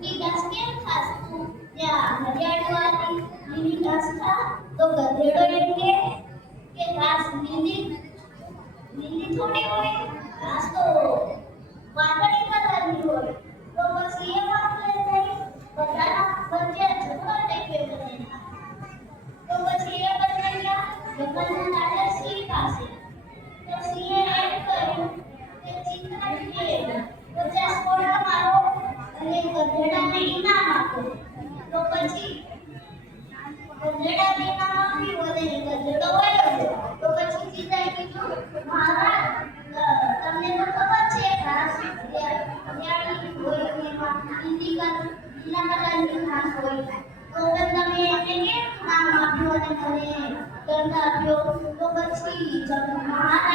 कि घास केम खास तू या हरियाणवादी લીલી ઘાસ ખા તો ગધેડો એમ કે ઘાસ લીલી થોડી હોય ઘાસ તો વાદળી કલરની હોય તો પછી એ વાતને થઈ બધાના વચ્ચે ઝઘડો થઈ ગયો બધાના તો પછી એ બધા ગયા જંગલના દાડે સિંહ પાસે તો સિંહે એમ કહ્યું કે ચિંતા કે 50 કોડા મારો અને ગધેડાને ઇનામ આપો તો પછી ગધેડાને ઇનામ આપ્યું અને ગધેડો વયો ગયો તો પછી ચિંતાએ કીધું મહારાજ તમને તો ખબર છે ઘાસ હરિયાળી હોય અને એમાં લીલા કલરની ઘાસ હોય તો તમે એને કેમ નામ આપ્યું અને મને દંડ આપ્યો તો પછી મહારાજ